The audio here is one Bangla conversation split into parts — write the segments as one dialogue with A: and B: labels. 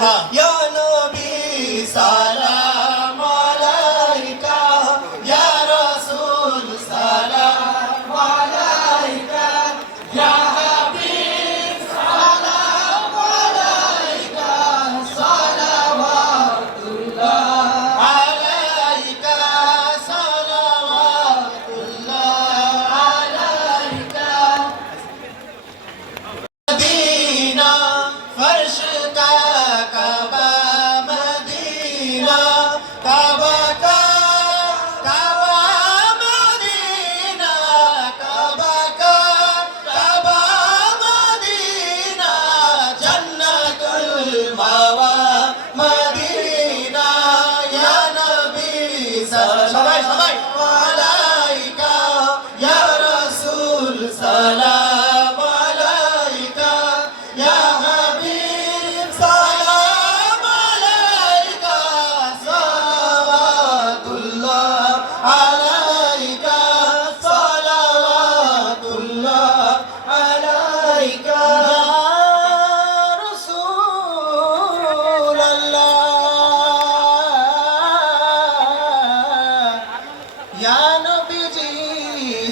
A: 哈，
B: সবাই সবাই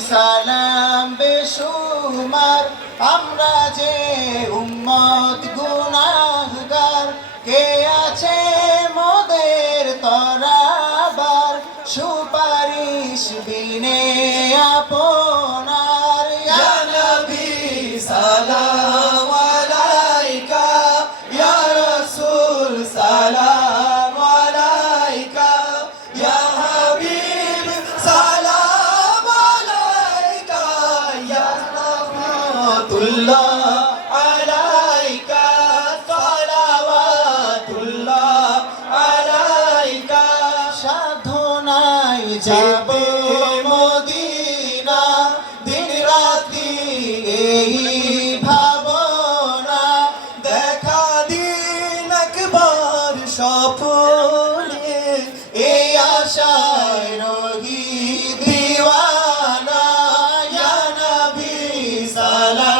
B: সালাম বেসুমার আমরা যে উম্মত গুনাহগার কে আছে মদের তরাবার সুপারিশ যাব মদিনা, দিন রাতি এই ভাবনা।
A: দেখা দিন একবার সপনে
B: এই আশায় রহি দিওয়ানা। জানাবি
A: সালা